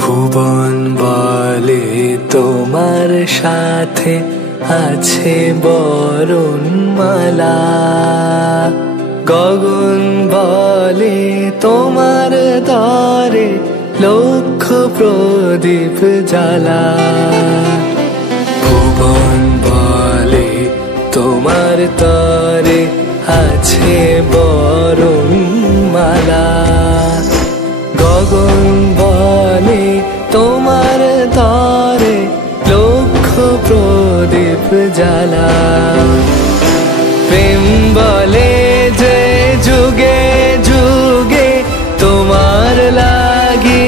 ভুবন বলে তোমার সাথে আছে বরণমালা, গগন বলে তোমার দ্বারে লক্ষ প্রদীপ জ্বালা। ভুবন বলে তোমার তরে আছে বরণমালা, গগন বলে তোমার দ্বারে লক্ষ প্রদীপ জ্বালা। প্রেম বলে যে যুগে যুগে তোমার লাগি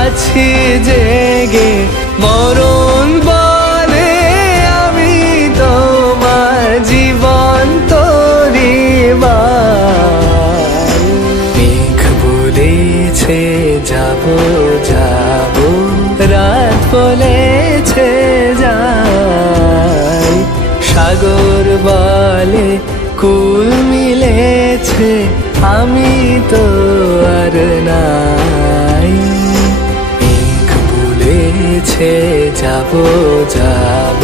আছি জেগে, মরণ বলে আমি তোমার জীবন তরিবার। মেঘ বলেছে যাব যাব, রাত বলেছে যাই, সাগর বলে কুল মিলেছে আমি তো আর নাই। মেঘ বলেছে যাব যাব।